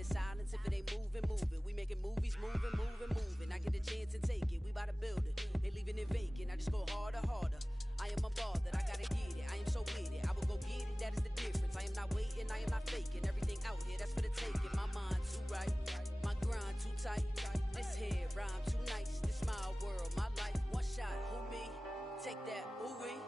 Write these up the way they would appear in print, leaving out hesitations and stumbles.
in silence if it ain't moving, moving. We making movies, moving, moving, moving. I get a chance and take it. We bout to build it. They leaving it vacant. I just go harder, harder. I am a ball that I gotta get it. I am so with it. I will go get it. That is the difference. I am not waiting. I am not faking. Everything out here, that's for the taking. My mind too right. My grind too tight. This head rhyme too nice. This my world, my life. One shot, who me? Take that, ooh wee.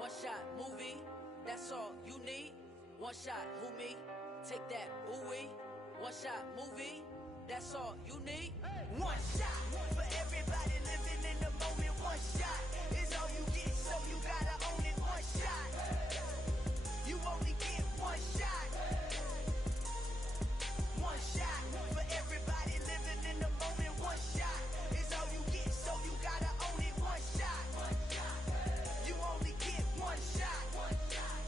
One shot, movie. That's all you need. One shot, who me? Take that, ooh wee. One shot, movie. That's all you need. One shot for everybody living in the moment. One shot is all you get, so you gotta own it. One shot. You only get one shot. One shot for everybody living in the moment. One shot is all you get, so you gotta own it. One shot. You only get one shot. One shot.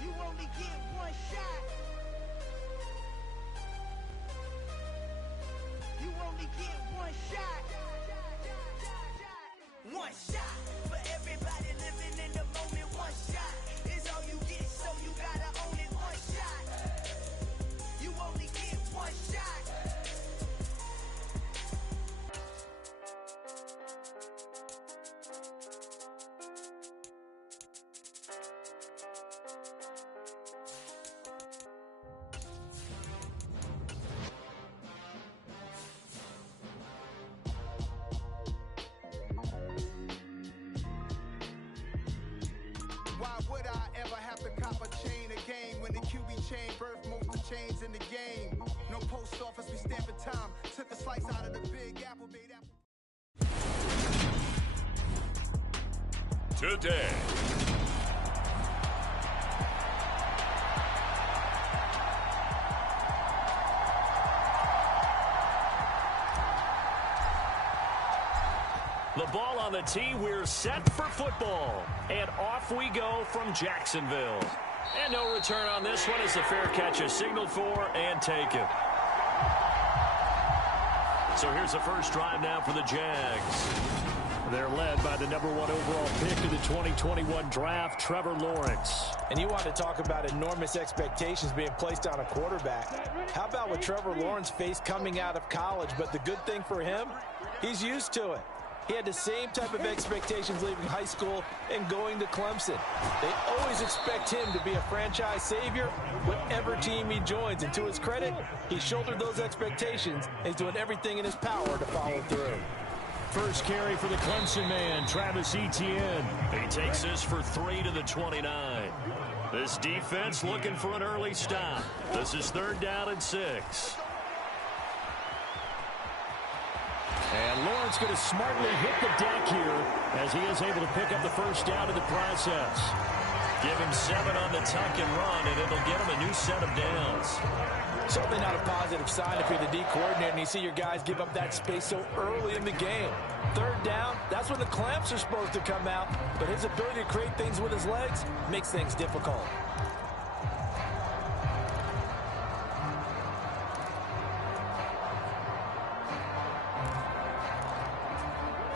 You only get one shot. You only get one shot. One shot for everybody living in the moment. One shot is all you get, so you gotta own it. One shot. You only get one shot. Why would I ever have to cop a chain again when the QB chain birthed most of chains in the game? No post office, we stamping time. Took a slice out of the big apple, made apple. Today. The ball on the tee, we're set for football. And off we go from Jacksonville. And no return on this one as the fair catch is signaled for and taken. So here's the first drive now for the Jags. They're led by the #1 overall pick of the 2021 draft, Trevor Lawrence. And you want to talk about enormous expectations being placed on a quarterback. How about what Trevor Lawrence faced coming out of college? But the good thing for him, he's used to it. He had the same type of expectations leaving high school and going to Clemson. They always expect him to be a franchise savior, whatever team he joins. And to his credit, he shouldered those expectations and he's doing everything in his power to follow through. First carry for the Clemson man, Travis Etienne. He takes this for 3 to the 29. This defense looking for an early stop. This is 3rd down and 6. And Lawrence going to smartly hit the deck here as he is able to pick up the first down in the process. Give him 7 on the tuck and run, and it'll get him a new set of downs. Certainly not a positive sign if you're the D coordinator and you see your guys give up that space so early in the game. 3rd down, that's when the clamps are supposed to come out, but his ability to create things with his legs makes things difficult.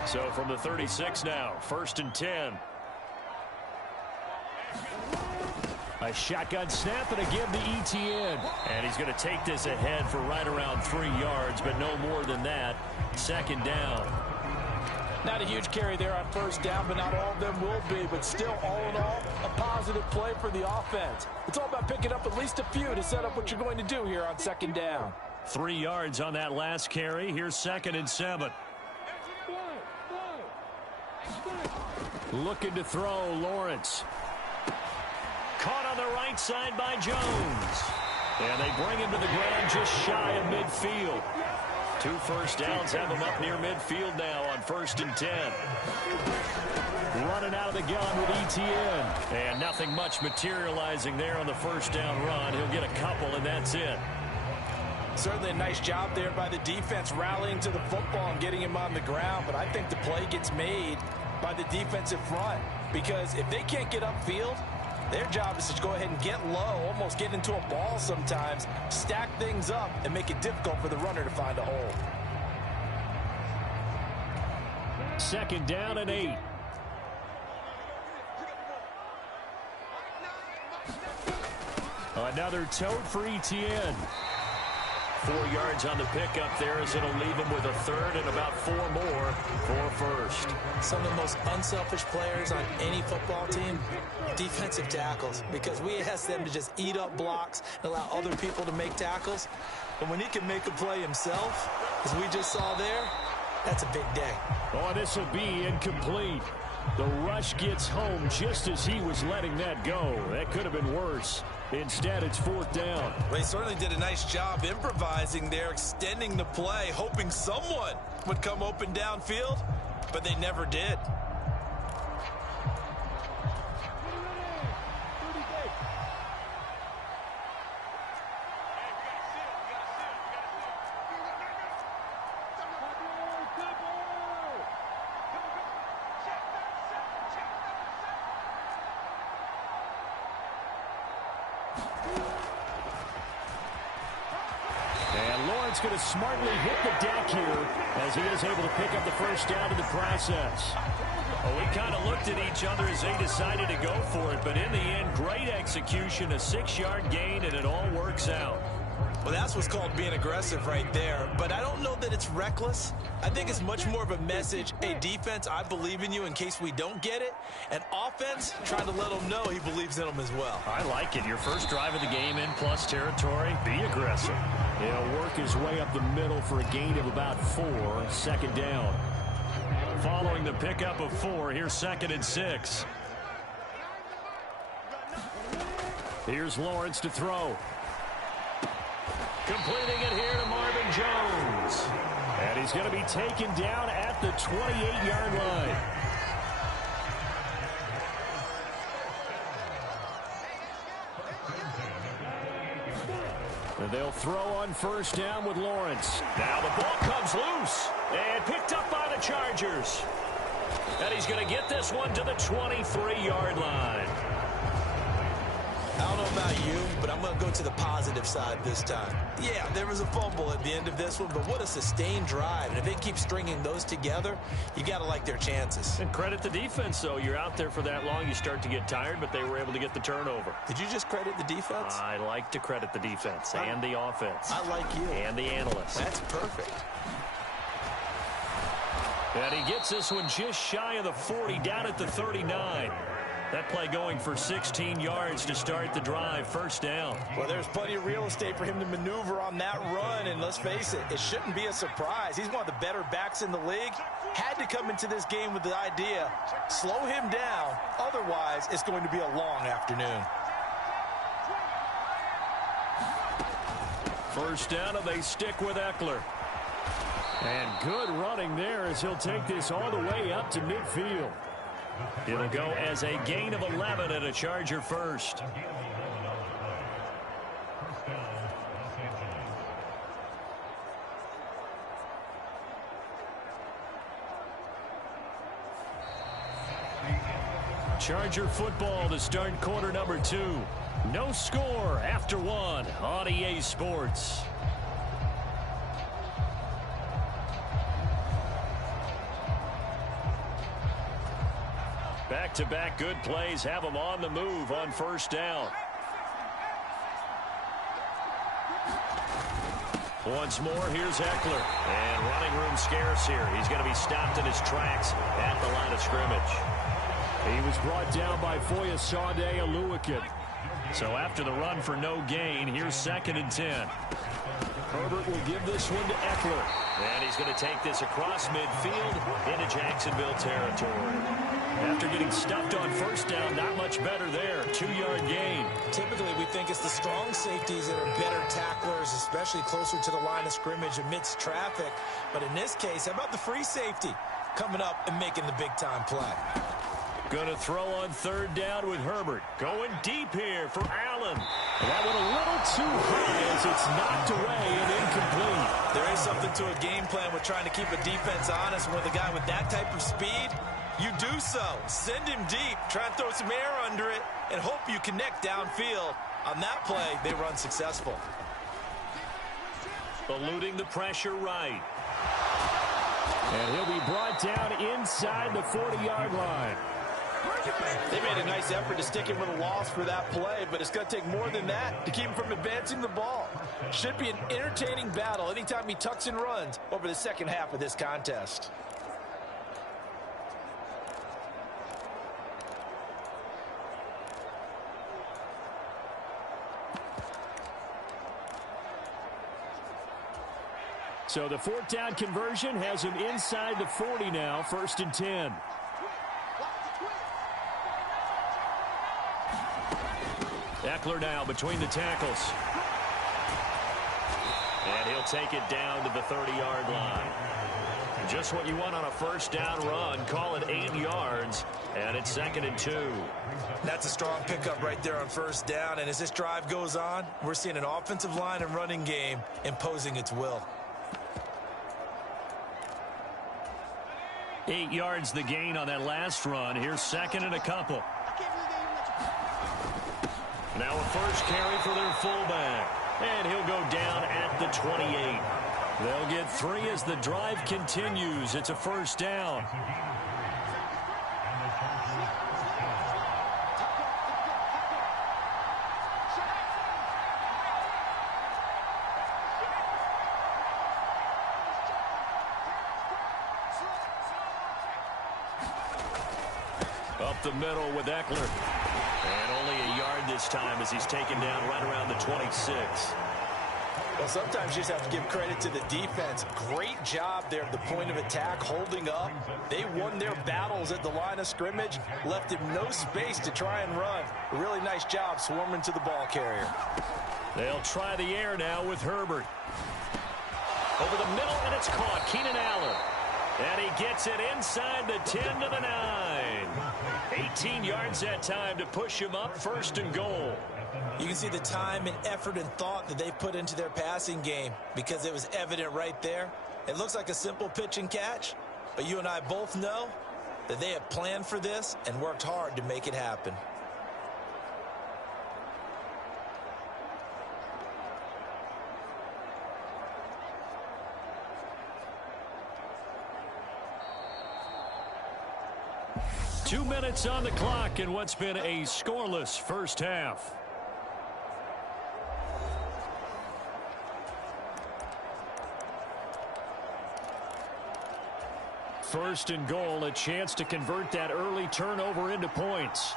So from the 36 now, 1st and 10. A shotgun snap and a give to Etienne. And he's going to take this ahead for right around 3 yards, but no more than that. 2nd down. Not a huge carry there on 1st down, but not all of them will be. But still, all in all, a positive play for the offense. It's all about picking up at least a few to set up what you're going to do here on 2nd down. 3 yards on that last carry. Here's 2nd and 7. Looking to throw, Lawrence. Caught on the right side by Jones. And they bring him to the ground just shy of midfield. 2 first downs have him up near midfield now on 1st and 10. Running out of the gun with Etienne. And nothing much materializing there on the 1st down run. He'll get a couple, and that's it. Certainly a nice job there by the defense rallying to the football and getting him on the ground. But I think the play gets made by the defensive front. Because if they can't get upfield, Their job is to go ahead and get low, almost get into a ball sometimes, stack things up, and make it difficult for the runner to find a hole. 2nd down and 8. Another tote for Etienne. 4 yards on the pickup there as it'll leave him with a 3rd and about 4 more for 1st. Some of the most unselfish players on any football team, defensive tackles, because we ask them to just eat up blocks and allow other people to make tackles. But when he can make a play himself, as we just saw there, that's a big day. Oh, this will be incomplete. The rush gets home just as he was letting that go. That could have been worse. Instead, it's 4th down. Well, he certainly did a nice job improvising there, extending the play, hoping someone would come open downfield, but they never did. Going to smartly hit the deck here as he is able to pick up the 1st down in the process. Well, we kind of looked at each other as they decided to go for it, but in the end, great execution, a 6-yard gain, and it all works out. Well, that's what's called being aggressive right there. But I don't know that it's reckless. I think it's much more of a message. Hey, defense, I believe in you in case we don't get it. And offense, trying to let them know he believes in them as well. I like it. Your first drive of the game in plus territory. Be aggressive. He'll work his way up the middle for a gain of about 4. 2nd down. Following the pickup of 4, here's 2nd and 6. Here's Lawrence to throw. Completing it here to Marvin Jones. And he's going to be taken down at the 28-yard line. And they'll throw on 1st down with Lawrence. Now the ball comes loose and picked up by the Chargers. And he's going to get this one to the 23-yard line. I don't know about you, but I'm going to go to the positive side this time. Yeah, there was a fumble at the end of this one, but what a sustained drive. And if they keep stringing those together, you got to like their chances. And credit the defense, though. You're out there for that long, you start to get tired, but they were able to get the turnover. Did you just credit the defense? I like to credit the defense and the offense. I like you. And the analysts. That's perfect. And he gets this one just shy of the 40, down at the 39. That play going for 16 yards to start the drive. 1st down. Well, there's plenty of real estate for him to maneuver on that run, and let's face it, it shouldn't be a surprise. He's one of the better backs in the league. Had to come into this game with the idea, slow him down, otherwise it's going to be a long afternoon. 1st down, and they stick with Eckler. And good running there as he'll take this all the way up to midfield. It'll go as a gain of 11 and a Charger 1st. Charger football to start quarter number 2. No score after 1 on EA Sports. Back-to-back good plays have them on the move on 1st down. Once more, here's Eckler. And running room scarce here. He's going to be stopped in his tracks at the line of scrimmage. He was brought down by Foyesade Oluwakin. So after the run for no gain, here's 2nd and 10. Herbert will give this one to Eckler. And he's going to take this across midfield into Jacksonville territory. After getting stuffed on 1st down, not much better there. 2-yard gain. Typically, we think it's the strong safeties that are better tacklers, especially closer to the line of scrimmage amidst traffic. But in this case, how about the free safety coming up and making the big-time play? Going to throw on 3rd down with Herbert. Going deep here for Allen. And that one a little too high as it's knocked away and incomplete. There is something to a game plan with trying to keep a defense honest. With a guy with that type of speed, You do so. Send him deep. Try and throw some air under it and hope you connect downfield. On that play, they run successful. Eluding the pressure right. And he'll be brought down inside the 40-yard line. They made a nice effort to stick him with a loss for that play, but it's going to take more than that to keep him from advancing the ball. Should be an entertaining battle anytime he tucks and runs over the second half of this contest. So the fourth down conversion has him inside the 40 now, 1st and 10. Eckler now between the tackles. And he'll take it down to the 30-yard line. Just what you want on a first down run. Call it 8 yards, and it's 2nd and 2. That's a strong pickup right there on first down, and as this drive goes on, we're seeing an offensive line and running game imposing its will. 8 yards the gain on that last run. Here's 2nd and a couple. Now a first carry for their fullback. And he'll go down at the 28. They'll get 3 as the drive continues. It's a first down. Up the middle with Eckler. And only a yard this time as he's taken down right around the 26. Well, sometimes you just have to give credit to the defense. Great job there at the point of attack, holding up. They won their battles at the line of scrimmage, left him no space to try and run. A really nice job swarming to the ball carrier. They'll try the air now with Herbert. Over the middle, and it's caught. Keenan Allen. And he gets it inside the 10 to the 9. 18 yards that time to push him up, 1st and goal. You can see the time and effort and thought that they put into their passing game because it was evident right there. It looks like a simple pitch and catch, but you and I both know that they have planned for this and worked hard to make it happen. Two minutes on the clock in what's been a scoreless first half. First and goal, a chance to convert that early turnover into points.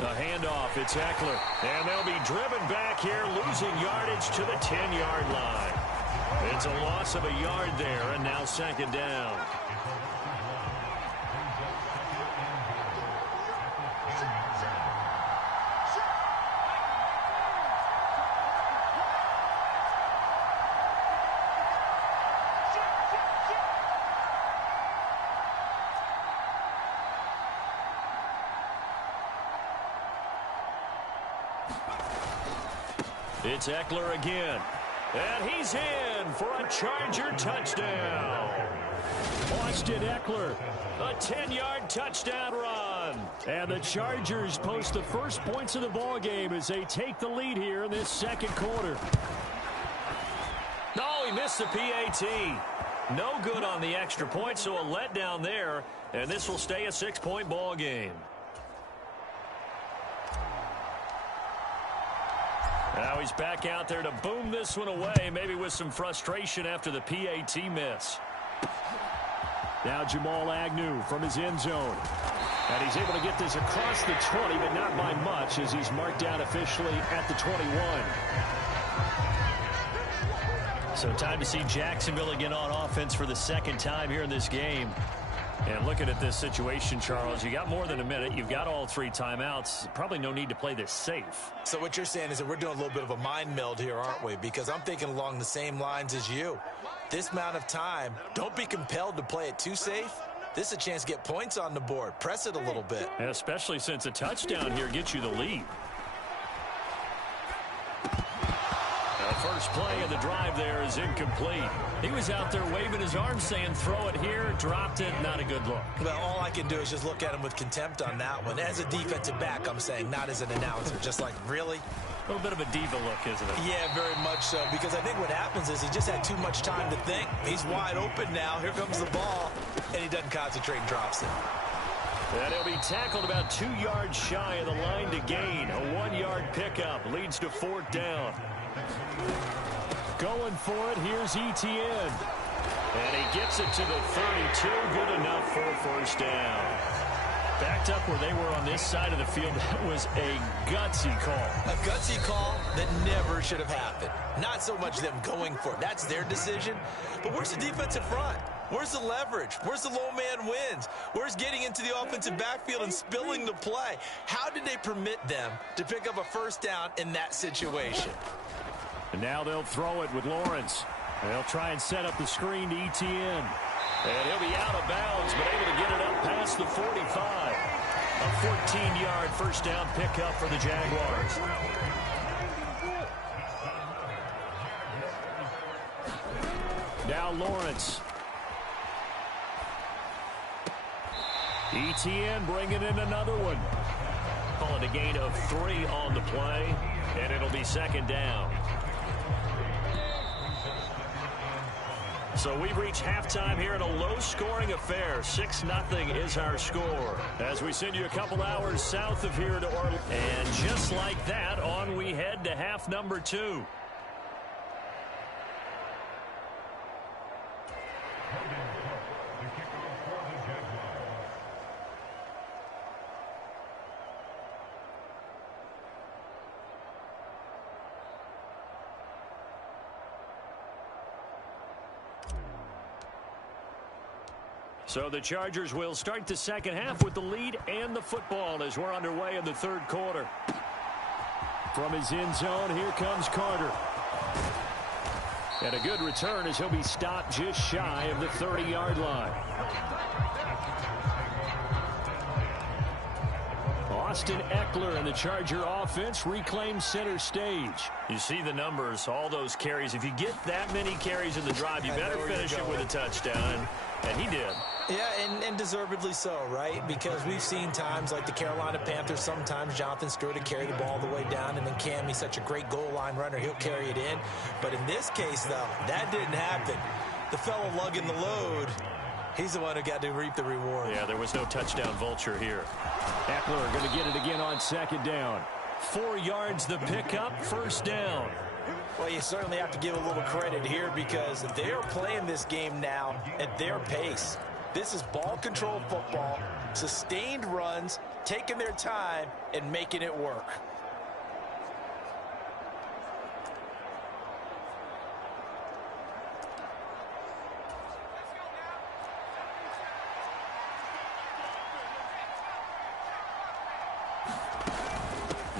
A handoff, it's Eckler. And they'll be driven back here, losing yardage to the 10-yard line. It's a loss of a yard there, and now 2nd down. It's Eckler again. And he's in for a Charger touchdown. Austin Eckler, a 10-yard touchdown run. And the Chargers post the first points of the ball game as they take the lead here in this second quarter. Oh, he missed the PAT. No good on the extra point, so a letdown there. And this will stay a 6-point ball game. Now he's back out there to boom this one away, maybe with some frustration after the PAT miss. Now Jamal Agnew from his end zone. And he's able to get this across the 20, but not by much as he's marked down officially at the 21. So time to see Jacksonville again on offense for the second time here in this game. And looking at this situation, Charles, you got more than a minute. You've got all 3 timeouts. Probably no need to play this safe. So what you're saying is that we're doing a little bit of a mind meld here, aren't we? Because I'm thinking along the same lines as you. This amount of time, don't be compelled to play it too safe. This is a chance to get points on the board. Press it a little bit. And especially since a touchdown here gets you the lead. first play of the drive there is incomplete. He was out there waving his arms saying, throw it here, dropped it, not a good look. Well, all I can do is just look at him with contempt on that one. As a defensive back, I'm saying, not as an announcer. Just like, really? A little bit of a diva look, isn't it? Yeah, very much so, because I think what happens is he just had too much time to think. He's wide open now. Here comes the ball, and he doesn't concentrate and drops it. And he'll be tackled about 2 yards shy of the line to gain. A 1-yard pickup leads to 4th down. Going for it, here's Etienne. And he gets it to the 32, good enough for a first down. Backed up where they were on this side of the field, that was a gutsy call. A gutsy call that never should have happened. Not so much them going for it. That's their decision. But where's the defensive front? Where's the leverage? Where's the low man wins? Where's getting into the offensive backfield and spilling the play? How did they permit them to pick up a first down in that situation? And now they'll throw it with Lawrence. They'll try and set up the screen to Etienne. And he'll be out of bounds, but able to get it up past the 45. A 14-yard first down pickup for the Jaguars. Now Lawrence. Etienne bringing in another one. Calling a gain of 3 on the play, and it'll be 2nd down. So we've reached halftime here in a low-scoring affair. 6-0 is our score. As we send you a couple hours south of here to Orlando. And just like that, on we head to half number 2. So the Chargers will start the second half with the lead and the football as we're underway in the 3rd quarter. From his end zone, here comes Carter. And a good return as he'll be stopped just shy of the 30-yard line. Austin Eckler and the Charger offense reclaim center stage. You see the numbers, all those carries. If you get that many carries in the drive, you better finish it with a touchdown. And he did. Yeah, and deservedly so, right? Because we've seen times like the Carolina Panthers, sometimes Jonathan Stewart to carry the ball all the way down, and then Cam, he's such a great goal line runner, he'll carry it in. But in this case, though, that didn't happen. The fellow lugging the load, he's the one who got to reap the reward. Yeah, there was no touchdown vulture here. Eckler going to get it again on 2nd down. 4 yards the pickup, first down. Well, you certainly have to give a little credit here because they're playing this game now at their pace. This is ball control football, sustained runs, taking their time and making it work.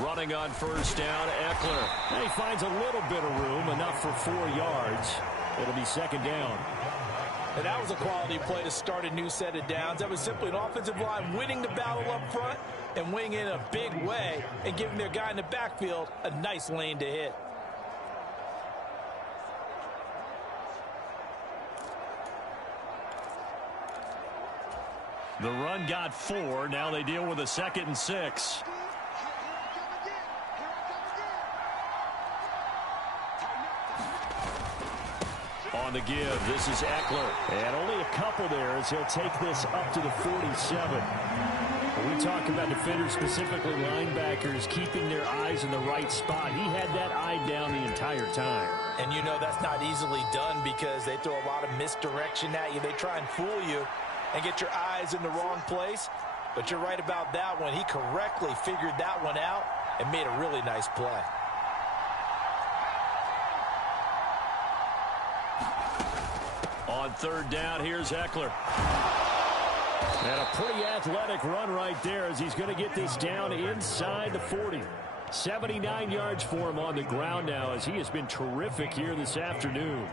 Running on first down, Eckler. And he finds a little bit of room, enough for 4 yards. It'll be 2nd down. And that was a quality play to start a new set of downs. That was simply an offensive line winning the battle up front and winning in a big way and giving their guy in the backfield a nice lane to hit. The run got 4. Now they deal with a 2nd and 6. On the give, this is Eckler. And only a couple there as he'll take this up to the 47. When we talk about defenders, specifically linebackers, keeping their eyes in the right spot, he had that eye down the entire time. And you know that's not easily done because they throw a lot of misdirection at you. They try and fool you and get your eyes in the wrong place. But you're right about that one. He correctly figured that one out and made a really nice play. On 3rd down, here's Eckler. And a pretty athletic run right there as he's going to get this down inside the 40. 79 yards for him on the ground now as he has been terrific here this afternoon.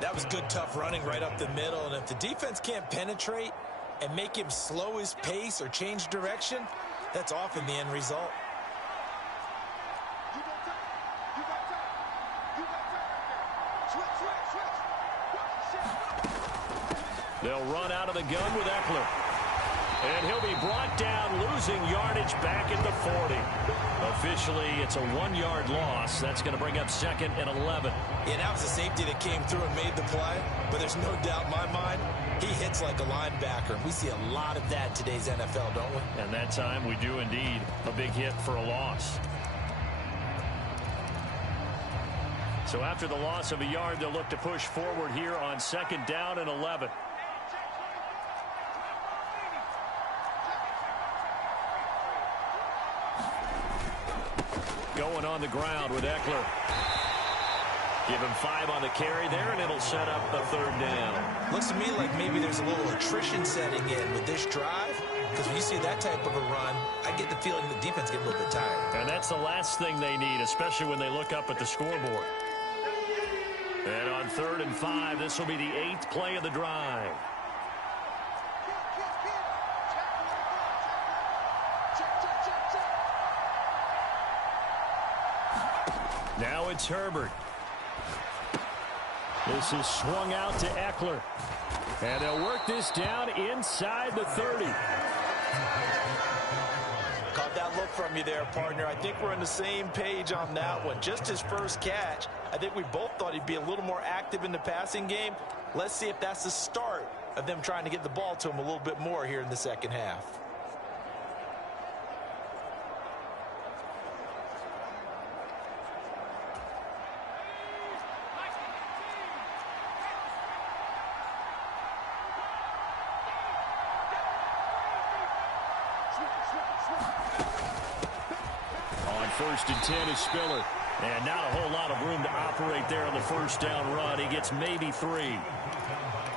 That was good, tough running right up the middle. And if the defense can't penetrate and make him slow his pace or change direction, that's often the end result. They'll run out of the gun with Eckler. And he'll be brought down, losing yardage back at the 40. Officially, it's a 1-yard loss. That's going to bring up 2nd and 11. Yeah, that was a safety that came through and made the play. But there's no doubt in my mind, he hits like a linebacker. We see a lot of that in today's NFL, don't we? And that time we do indeed. A big hit for a loss. So after the loss of a yard, they'll look to push forward here on 2nd down and 11. Going on the ground with Eckler. Give him 5 on the carry there, and it'll set up a 3rd down. Looks to me like maybe there's a little attrition setting in with this drive. Because when you see that type of a run, I get the feeling the defense gets a little bit tired. And that's the last thing they need, especially when they look up at the scoreboard. And on 3rd and 5, this will be the 8th play of the drive. Now it's Herbert. This is swung out to Eckler. And they'll work this down inside the 30. Caught that look from you there, partner. I think we're on the same page on that one. Just his first catch. I think we both thought he'd be a little more active in the passing game. Let's see if that's the start of them trying to get the ball to him a little bit more here in the second half. On 1st and 10 is Spiller. And not a whole lot of room to operate there on the 1st down run. He gets maybe 3.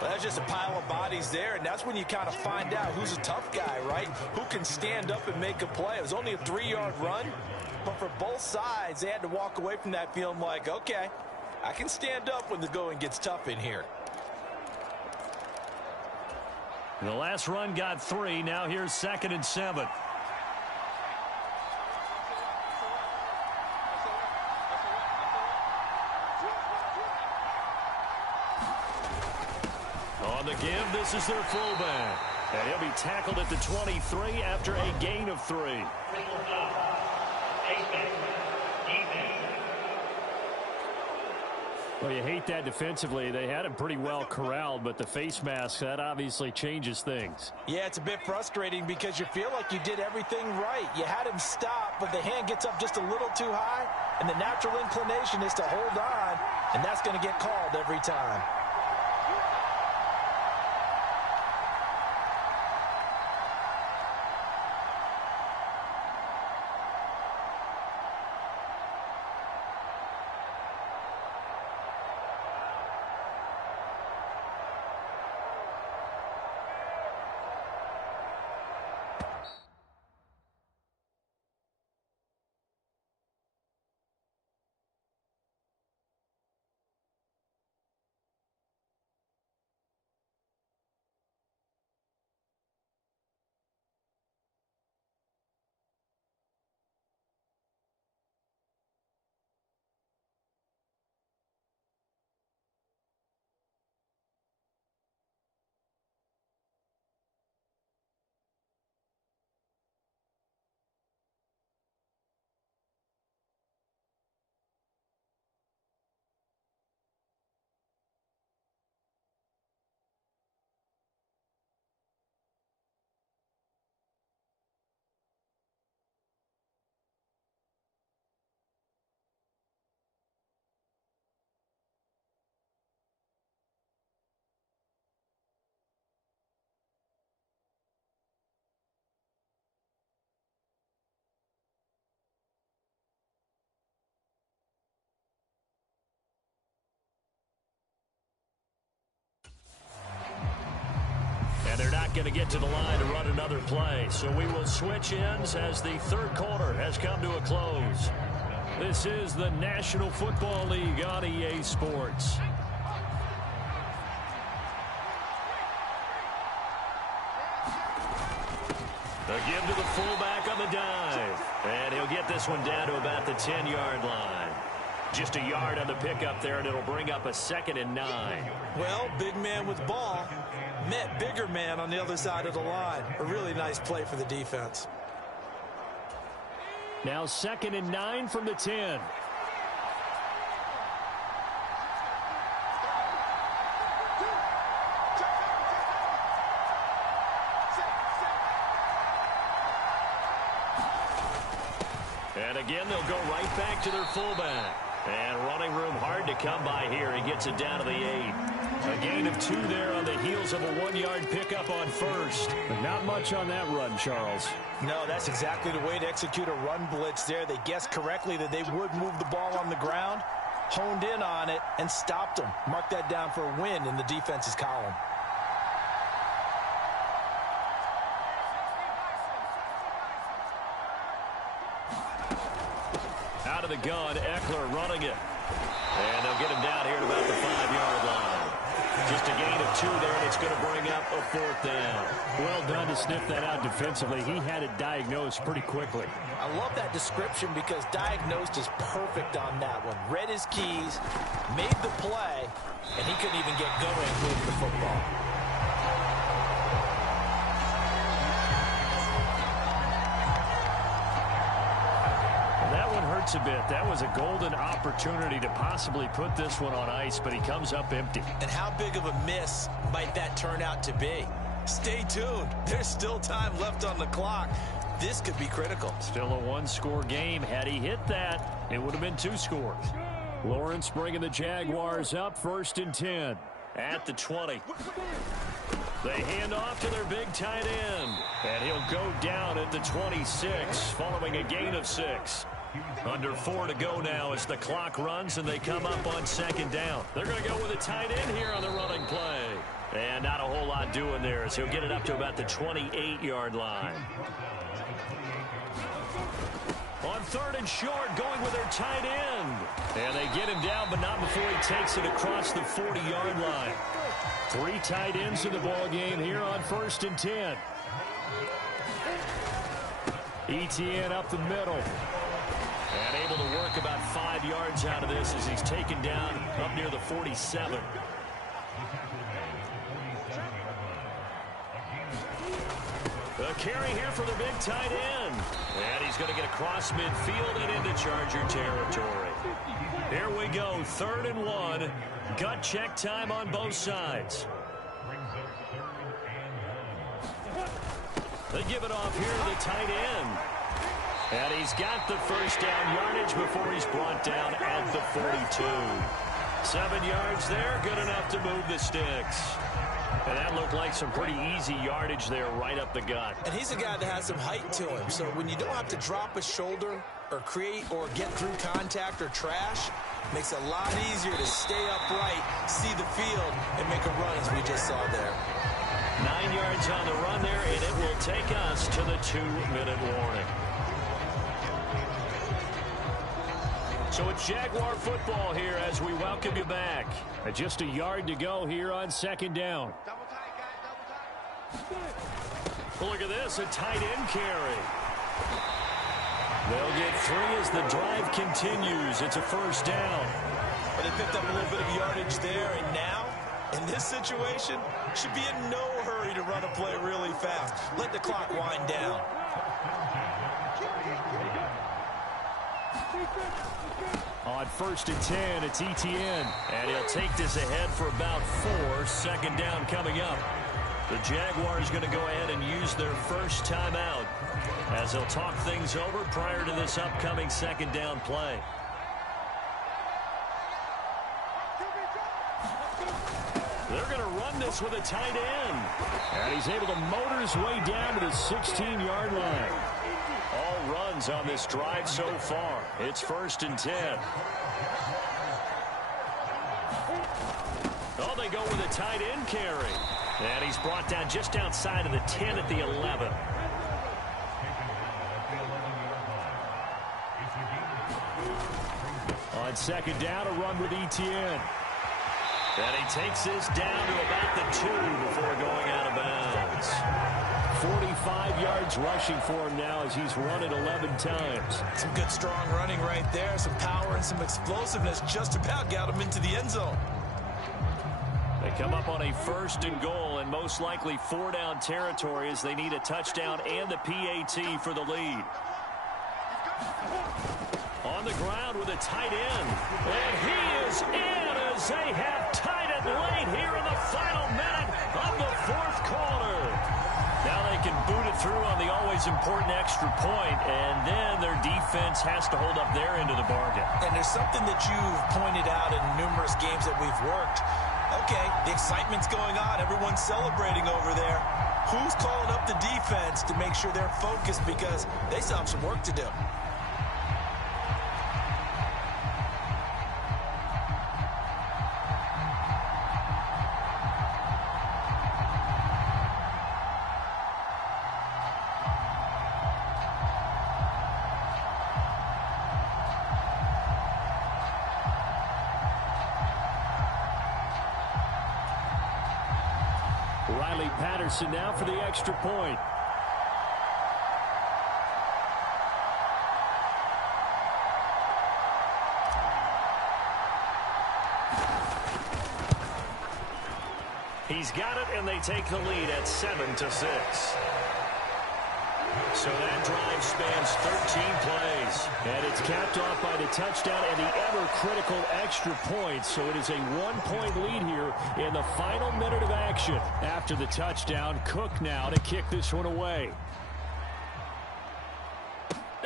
Well, that's just a pile of bodies there, and that's when you kind of find out who's a tough guy, right? Who can stand up and make a play. It was only a 3-yard run, but for both sides, they had to walk away from that feeling like, okay, I can stand up when the going gets tough in here. The last run got 3. Now here's 2nd and 7. On the give, this is their fullback. And he'll be tackled at the 23 after a gain of 3. Well, you hate that defensively. They had him pretty well corralled, but the face mask, that obviously changes things. Yeah, it's a bit frustrating because you feel like you did everything right. You had him stop, but the hand gets up just a little too high, and the natural inclination is to hold on, and that's going to get called every time. They're not going to get to the line to run another play, so we will switch ends as the 3rd quarter has come to a close. This is the National Football League on EA Sports. A give to the fullback on the dive, and he'll get this one down to about the 10-yard line. Just a yard on the pickup there, and it'll bring up a 2nd and 9. Well, big man with ball. Met bigger man on the other side of the line. A really nice play for the defense. Now 2nd and 9 from the 10. And again, they'll go right back to their fullback. And running room hard to come by here. He gets it down to the 8. A gain of 2 there on the heels of a 1-yard pickup on first. But not much on that run, Charles. No, that's exactly the way to execute a run blitz there. They guessed correctly that they would move the ball on the ground, honed in on it, and stopped them. Mark that down for a win in the defense's column. Out of the gun, Eckler running it. And they'll get him down here at about the 5-yard line. Just a gain of 2 there, and it's going to bring up a 4th down. Well done to sniff that out defensively. He had it diagnosed pretty quickly. I love that description because diagnosed is perfect on that one. Read his keys, made the play, and he couldn't even get going moving the football. Hurts a bit. That was a golden opportunity to possibly put this one on ice, but he comes up empty. And how big of a miss might that turn out to be? Stay tuned. There's still time left on the clock. This could be critical. Still a 1-score game. Had he hit that, it would have been 2 scores. Lawrence bringing the Jaguars up, 1st and 10 at the 20. They hand off to their big tight end, and he'll go down at the 26 following a gain of 6. Under 4 to go now as the clock runs and they come up on 2nd down. They're going to go with a tight end here on the running play. And not a whole lot doing there as he'll get it up to about the 28-yard line. On 3rd and short, going with their tight end. And they get him down, but not before he takes it across the 40-yard line. 3 tight ends in the ball game here on 1st and 10. Etienne up the middle. And able to work about 5 yards out of this as he's taken down up near the 47. A carry here for the big tight end. And he's going to get across midfield and into Charger territory. Here we go, 3rd and 1. Gut check time on both sides. They give it off here to the tight end. And he's got the 1st down yardage before he's brought down at the 42. 7 yards there, good enough to move the sticks. And that looked like some pretty easy yardage there right up the gut. And he's a guy that has some height to him, so when you don't have to drop a shoulder or create or get through contact or trash, makes it a lot easier to stay upright, see the field, and make a run as we just saw there. 9 yards on the run there, and it will take us to the 2-minute warning. So it's Jaguar football here as we welcome you back. Just a yard to go here on 2nd down. Look at this, a tight end carry. They'll get 3 as the drive continues. It's a 1st down. But they picked up a little bit of yardage there, and now, in this situation, should be in no hurry to run a play really fast. Let the clock wind down. On 1st and 10, it's Etienne. And he'll take this ahead for about 4. 2nd down coming up. The Jaguars going to go ahead and use their first timeout as they'll talk things over prior to this upcoming 2nd down play. They're going to run this with a tight end. And he's able to motor his way down to the 16-yard line. All runs on this drive so far. It's 1st and 10. Oh, they go with a tight end carry. And he's brought down just outside of the 10 at the 11. On 2nd down, a run with Etienne. And he takes this down to about the 2 before going out of bounds. 45 yards rushing for him now as he's run it 11 times. Some good strong running right there. Some power and some explosiveness just about got him into the end zone. They Come up on a 1st and goal and most likely 4-down territory as they need a touchdown and the PAT for the lead. On the ground with a tight end. And he is in as they have tied it late here in the final minute of the 4th quarter. Now they can boot it through on the always important extra point, and then their defense has to hold up their end of the bargain. And there's something that you've pointed out in numerous games that we've worked. Okay, the excitement's going on. Everyone's celebrating over there. Who's calling up the defense to make sure they're focused because they still have some work to do? Patterson now for the extra point. He's got it, and they take the lead at 7-6. So that drive spans 13 plays. And it's capped off by the touchdown and the ever-critical extra point. So it is a 1-point lead here in the final minute of action. After the touchdown, Cook now to kick this one away.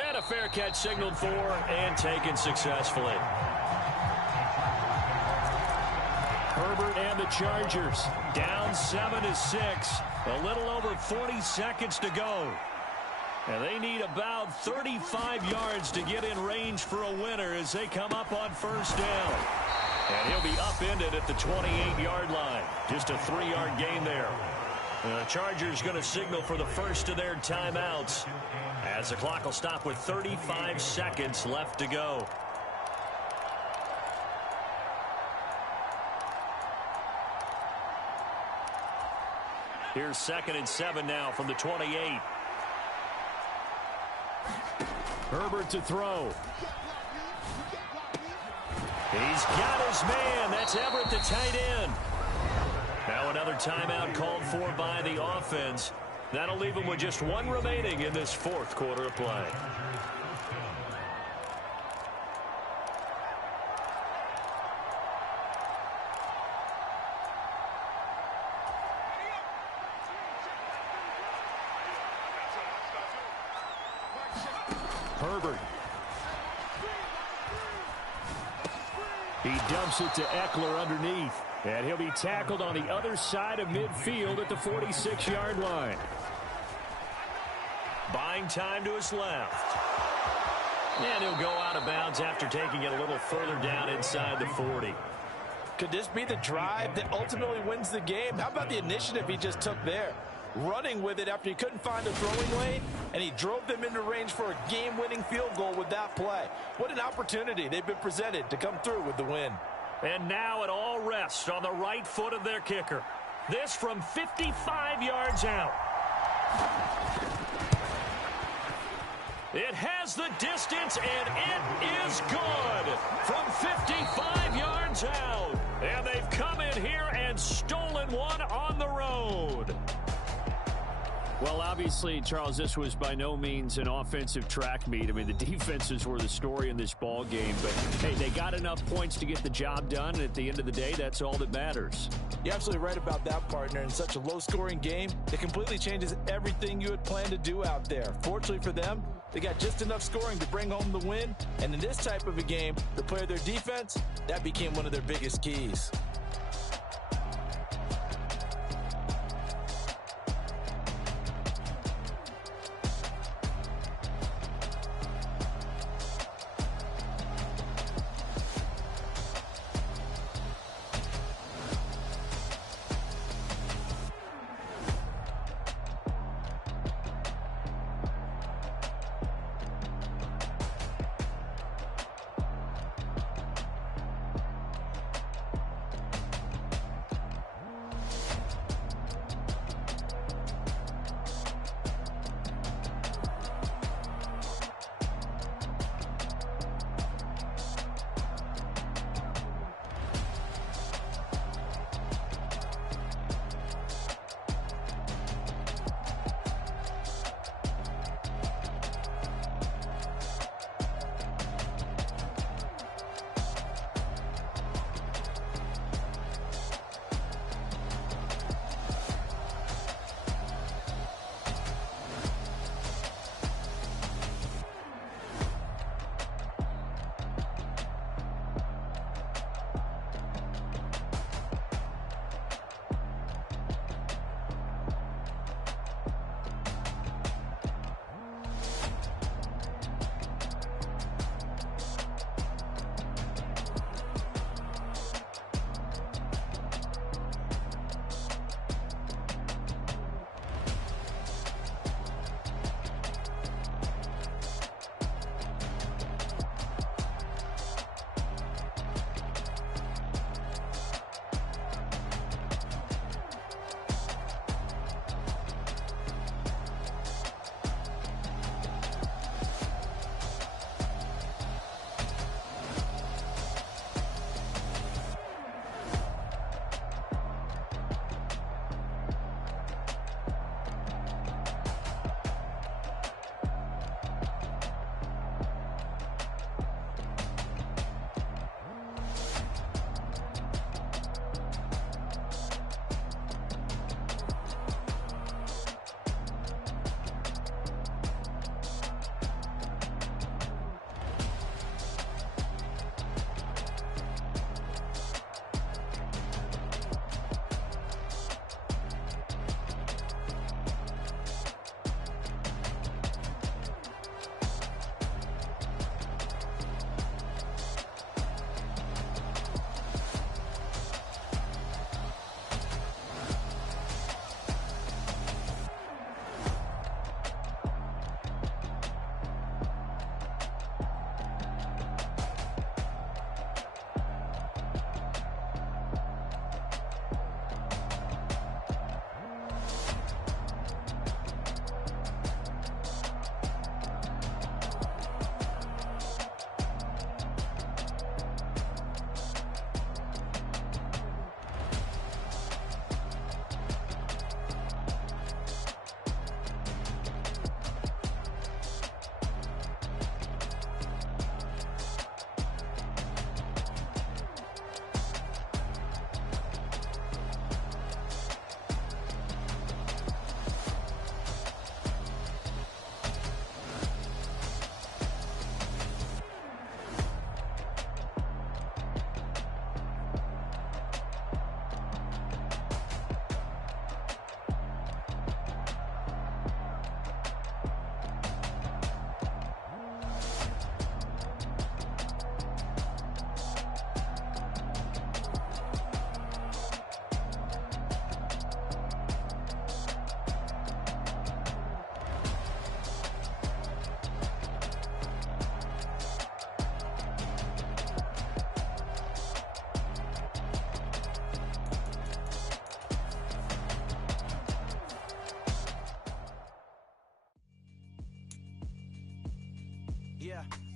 And a fair catch signaled for and taken successfully. Herbert and the Chargers down 7-6. A little over 40 seconds to go. And they need about 35 yards to get in range for a winner as they come up on 1st down. And he'll be upended at the 28-yard line. Just a 3-yard gain there. And the Chargers going to signal for the first of their timeouts as the clock will stop with 35 seconds left to go. Here's 2nd and 7 now from the 28. Herbert to throw. He's got his man. That's Everett, the tight end. Now another timeout called for by the offense. That'll leave them with just 1 remaining in this 4th quarter of play. Herbert. He dumps it to Eckler underneath. And he'll be tackled on the other side of midfield at the 46-yard line. Buying time to his left. And he'll go out of bounds after taking it a little further down inside the 40. Could this be the drive that ultimately wins the game? How about the initiative he just took there? Running with it after he couldn't find a throwing lane, and he drove them into range for a game-winning field goal with that play. What an opportunity they've been presented to come through with the win. And now it all rests on the right foot of their kicker. This from 55 yards out. It has the distance, and it is good from 55 yards out. And they've come in here and stolen one on the road. Well, obviously, Charles, this was by no means an offensive track meet. I mean, the defenses were the story in this ball game. But, hey, they got enough points to get the job done. And at the end of the day, that's all that matters. You're absolutely right about that, partner. In such a low-scoring game, it completely changes everything you had planned to do out there. Fortunately for them, they got just enough scoring to bring home the win. And in this type of a game, to play their defense, that became one of their biggest keys.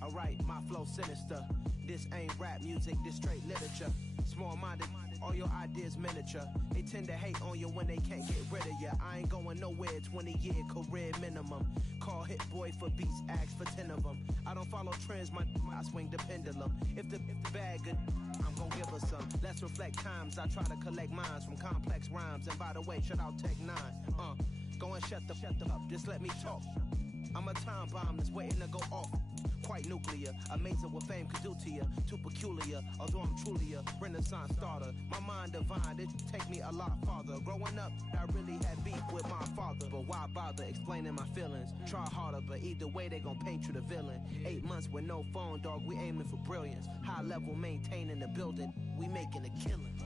alright, my flow sinister. This ain't rap music, this straight literature. Small-minded, all your ideas miniature. They tend to hate on you when they can't get rid of you. I ain't going nowhere, 20-year career minimum. Call Hit Boy for beats, ask for 10 of them. I don't follow trends, I swing the pendulum. If the bag good, I'm gon' give her some. Let's reflect times, I try to collect minds from complex rhymes. And by the way, shout out Tech 9. Go and shut the up, just let me talk. I'm a time bomb that's waiting to go off. Quite nuclear, amazing what fame could do to you. Too peculiar, although I'm truly a Renaissance starter. My mind divine, it take me a lot farther. Growing up, I really had beef with my father. But why bother explaining my feelings? Try harder, but either way they gon' paint you the villain. 8 months with no phone, dog, we aiming for brilliance. High level maintaining the building, we making a killing.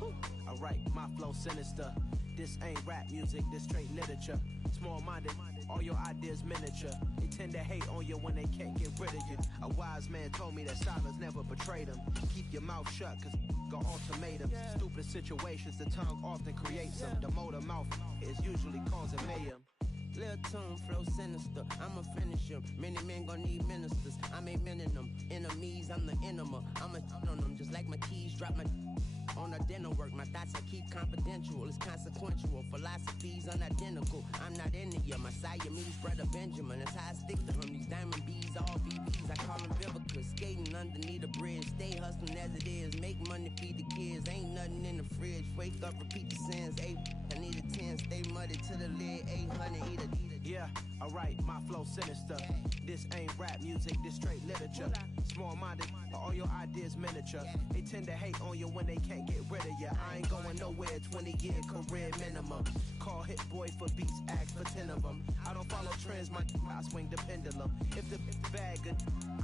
Alright, my flow sinister. This ain't rap music, this straight literature. Small-minded, all your ideas miniature. They tend to hate on you when they can't get rid of you. A wise man told me that silence never betrayed him. Keep your mouth shut, cause got ultimatums. Stupid situations, the tongue often creates them. The motor mouth is usually causing mayhem. Lil' tune, flow sinister, I'ma finish him. Many men gon' need ministers, I'm aiming them. Enemies, I'm the enema. I'ma on them, just like my keys, drop my on a dinner work. My thoughts I keep confidential, it's consequential. Philosophies unidentical, I'm not into you. My Siamese brother Benjamin, that's how I stick to him. These diamond bees, all VVs, I call them Vivica. Skating underneath a bridge, stay hustling as it is. Make money, feed the kids, ain't nothing in the fridge. Wake up, repeat the sins, I need a 10, stay muddy to the lid, 800, eat a. Yeah, alright, my flow sinister. This ain't rap music, this straight literature. Small-minded, all your ideas miniature. They tend to hate on you when they can't get rid of you. I ain't going nowhere, 20-year career minimum. Call Hit Boy for beats, ask for 10 of them. I don't follow trends, I swing the pendulum. If the bag good,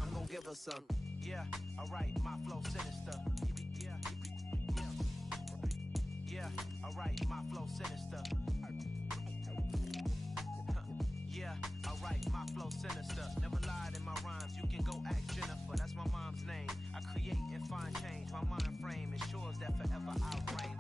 I'm gon' give her some. Yeah, alright, my flow sinister. Yeah, alright, my flow sinister. Yeah, alright, my flow sinister. Never lied in my rhymes, you can go ask Jennifer. That's my mom's name. I create and find change. My mind frame ensures that forever I'll reign.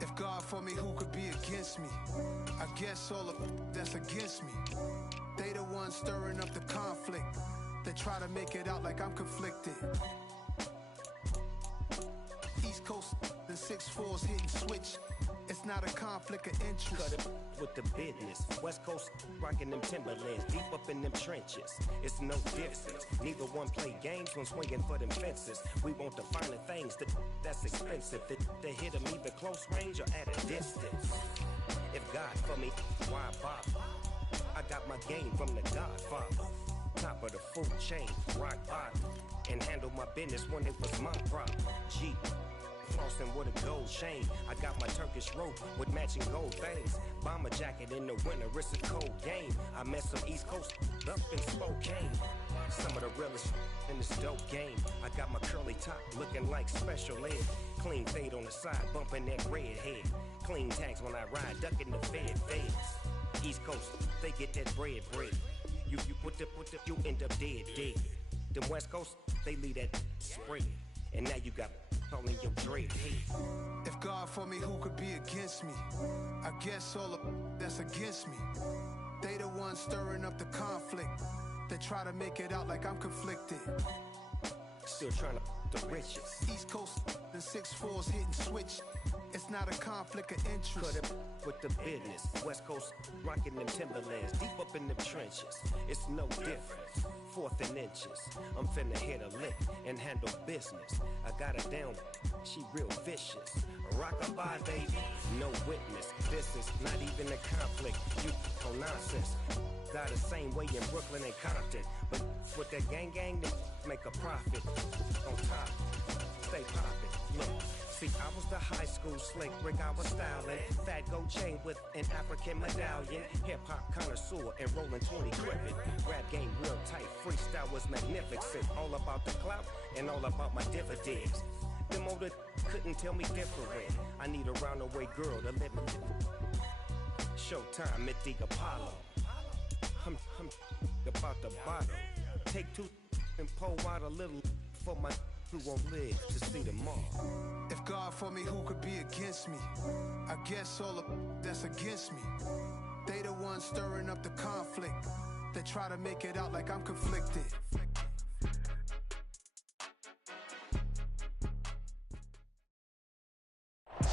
If God for me, who could be against me? I guess all of that's against me. They the ones stirring up the conflict. They try to make it out like I'm conflicted. East Coast, the 6'4's hitting switch. It's not a conflict of interest. Cut it with the business. West Coast rocking them Timberlands, deep up in them trenches. It's no difference. Neither one play games when swinging for them fences. We want the finer things that's expensive. They hit them either close range or at a distance. If God for me, why bother? I got my game from the Godfather. Top of the food chain, rock bottom. And handle my business when it was my problem. G, flossing with a gold chain. I got my Turkish rope with matching gold things. Bomber jacket in the winter, it's a cold game. I met some East Coast up in Spokane. Some of the realest in this dope game. I got my curly top looking like special ed. Clean fade on the side, bumping that red head. Clean tags when I ride, ducking the feds. East Coast, they get that bread. You you end up dead. Them West Coast, they leave that spread. And now you got calling your dread head. If God for me, who could be against me? I guess all of that's against me. They the ones stirring up the conflict. They try to make it out like I'm conflicted. Still trying to the riches. East Coast, the 6'4's hitting switch. It's not a conflict of interest. Cut it with the business. West Coast rocking them Timberlands, deep up in them trenches. It's no difference. 4th and inches. I'm finna hit a lick and handle business. I got her down, she real vicious. Rockabye, baby, no witness. This is not even a conflict. You on nonsense. Got the same way in Brooklyn and Compton. But with that gang, they make a profit. On top, stay poppin'. Look, see, I was the high school slick Rick, I was styling. Fat gold chain with an African medallion. Hip-hop connoisseur and rolling 20 cribbin'. Rap game real tight, freestyle was magnificent. All about the clout and all about my dividends. Them older couldn't tell me different. I need a roundaway girl to live with. Showtime at the Apollo. I'm about the bottle. Take 2 and pour out a little for my who won't live to see tomorrow. If God for me, who could be against me? I guess all the that's against me. They the ones stirring up the conflict. They try to make it out like I'm conflicted.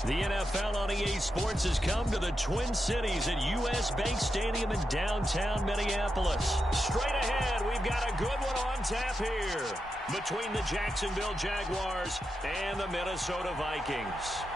The NFL on EA Sports has come to the Twin Cities at U.S. Bank Stadium in downtown Minneapolis. Straight ahead, we've got a good one on tap here between the Jacksonville Jaguars and the Minnesota Vikings.